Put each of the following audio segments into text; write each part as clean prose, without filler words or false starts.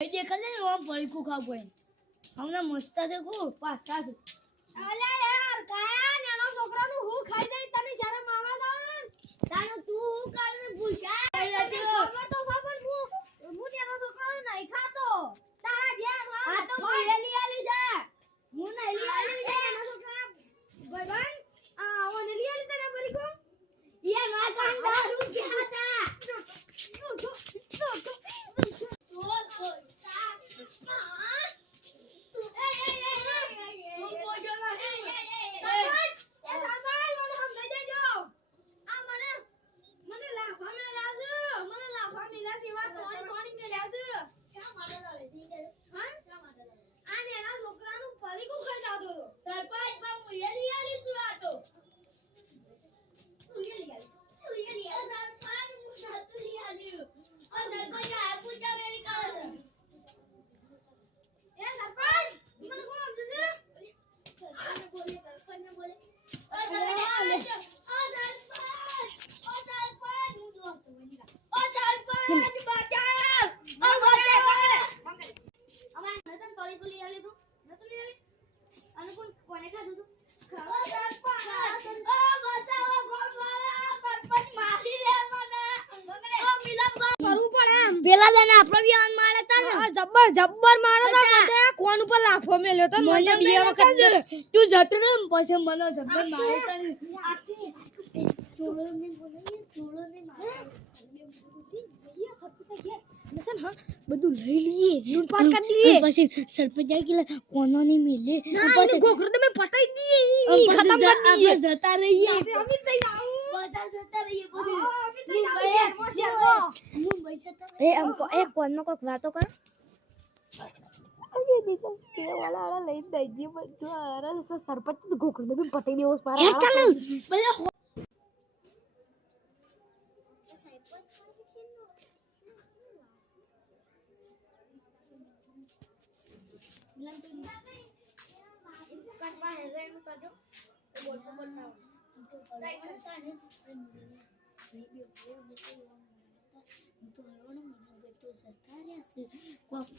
દેખા ને ઓમ પડીકું ખાવ પડે હમણાં મસ્ત છે કો પાસ્તા છે અલે યાર કાયા નાનો છોકરાનું હું ખાઈ દઈ તને શરમ આવે છે તાનો તું હું કરે પૂછા ખબર તો ખબર હું નાનો છોકરાનું નહીં ખાતો તારા જે આ તો મેલી આલી છે હું નહીં લી આલી છે નાનો છોકરા ભગવાન આ ઓને લી આલી તને પડીકો ये मां कांदा रुक जाता પેલા દને આપણો વિયાન મારે તા ને જબ્બર મારો તો મને કોણ ઉપર લાફો મેલ્યો તો મને બે વખત તું જતો ને પછી મને જબ્બર મારે તા ચોળો ને બોલાય ચોળો ને મારે નસન હા બધું લઈ લઈએ લૂંટપાટ કરી લઈએ પછી સરપંચ કે કોનો ને મિલે પછી ગોખરો તમે પટાઈ દઈએ ઈ ખતમ કરી દઈએ જતા રહીએ અમે થઈ જાવ બધા જતા રહીએ પછી મુંબઈ જતા એ हमको એક કોનો કોક વાતો કર અજે દીકરા કે વાળા લઈ દઈ દે બધું અરે સરપંચ તો ગોખરો તમે પટાઈ દેવો પારા એ ચાલ બધા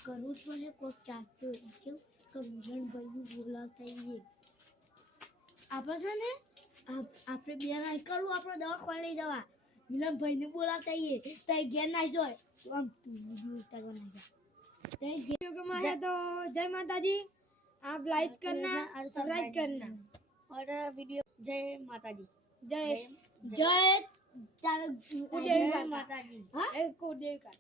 કરું પડે કોક ચાલતું કેવું કમજણ ભાઈ બોલાવતા આપણે છે ને આપણે બે લાઈ કરવું આપણે દવા ખોલી દવા મિલન ભાઈને બોલાવતા તઈ ઘેર ના જોય આમ ઉતારવા ના જાય वीडियो को मारे तो जय माता दी आप लाइक करना और सब्सक्राइब करना और वीडियो जय माता दी जय जय माता दी हाँ कुलदेवी का